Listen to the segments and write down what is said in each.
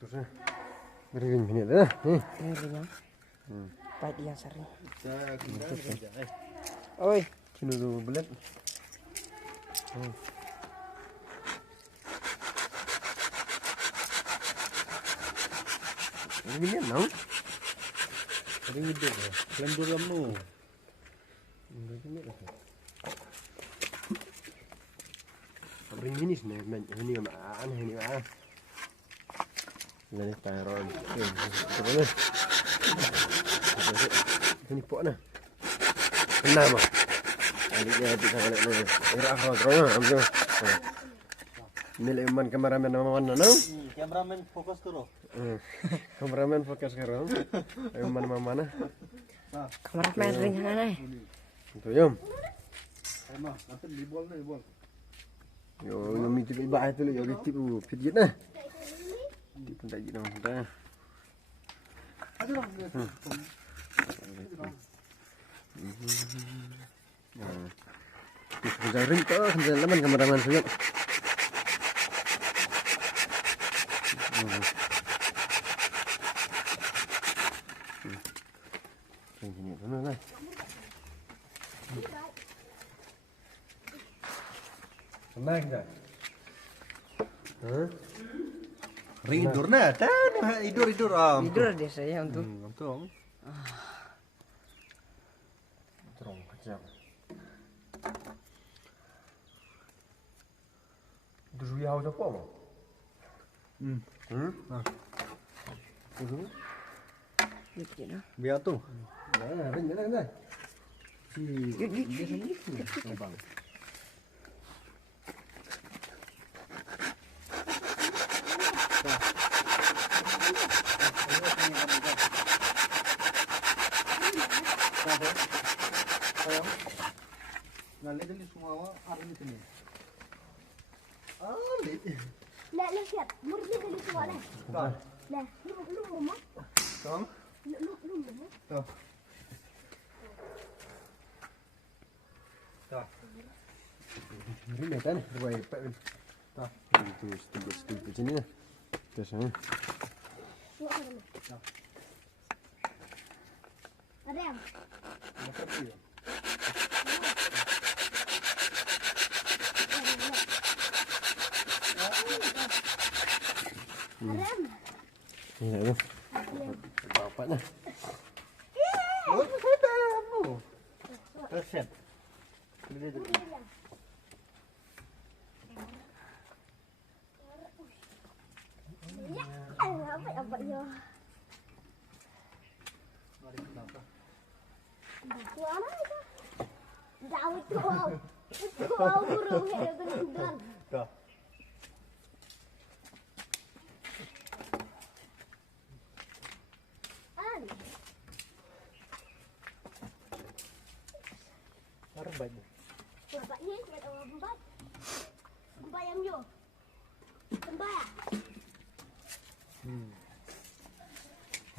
Terus bering ini dah. Bering. Pahit yang sari. Oi, Sini dulu belet. Ini nang. Ini gede ya. Lembur kamu. Bring ini sini, ini mana ini mana? Ini taruh. Terus. Ini pokoknya. Kenapa? Adiknya bisa kena dulu. Gerak terus, ambil. Ini leman kameramen mana nau? Kameramen fokus terus. Kameramen fokus sekarang. Leman mana? kameramen ring mana? Itu yom. Emang, nanti di bol nih bol. Yo, yang mitip ibah itu yo mitip pijit nah. Di pun tak jidong dah. Aduh lah. Bisa ring tu, sambil leman kameramen sudah. Ini tu lah. Senang tak? Ring tidur nah, tidur Tidur dia saya untuk. Untung. Terong kacang. Dulu ya udah apa? Gitu. Biar tuh. Nah, ring. Bang. Nalih semua ada di sini. لا لا شيء مرني اللي سواله Tuh. لا لو ماما Tuh. لو ماما Tuh. Tuh. Ini kan, dua ipak kan. Tuh. Itu sedikit sini lah. Terus ni. شو هذا ريم Makasih. ريم Ini tu. Bapak nah. Oh, sudah kamu. Resep. ya apa ya suara itu jauh itu burung ya benar Tuh. Arbad. bapaknya ada orang empat bayang yo tembak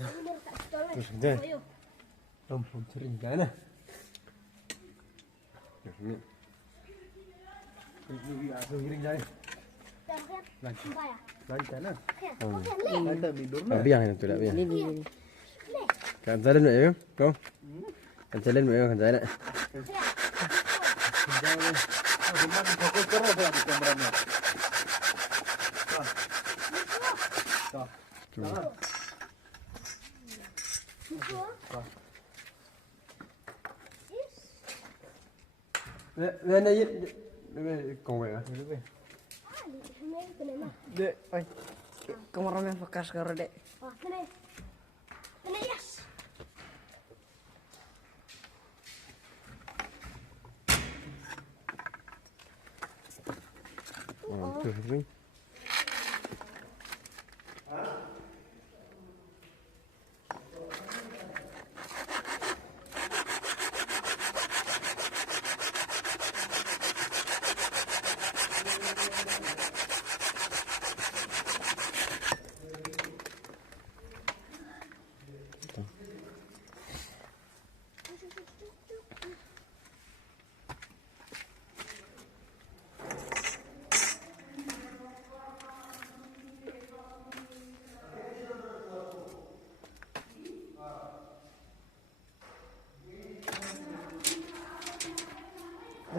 ini tak tolong Terus dia. ayo Sering kan nah. Ini. Ini aku giring dah. tembak tembak Lancar lah. oke Ada tidur lah. Biang itu tak biang. Ini. Kan jalan tak ya? Kau? Kan jalan tak ya? Kan jalan. Jangan. Rumah fokus terus ya di kameranya. Tuh. Tuh. Tuh. Lên đây cùng vậy à? Dek, oi. Kameramen fokus karo dek. yes Tuh, ini.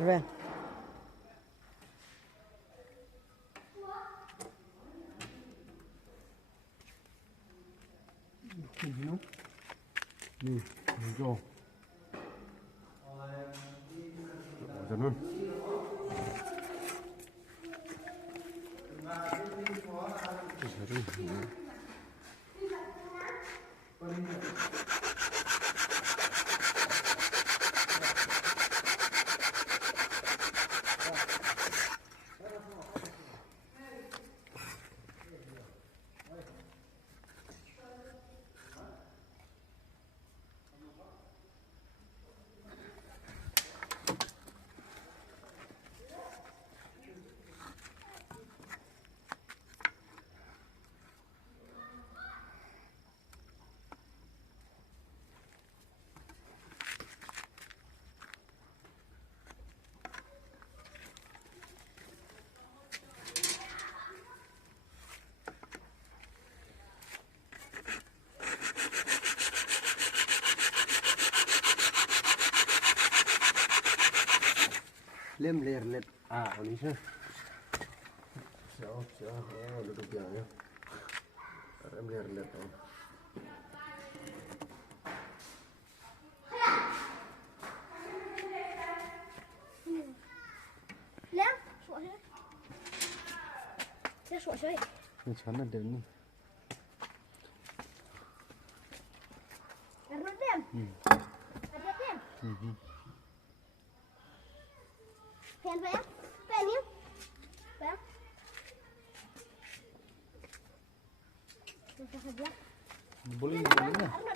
Ruben. Nih, hijau. Jangan. Lem ler let ini sih. Siap, duduk ya. Lem ler let. Lem, sủa thế. Thế sủa chơi. Ini sana deh nih. Karena dem. Ada dem. Pen phải không? Pen nhé. Phải không? Kita saja. Boleh, Karena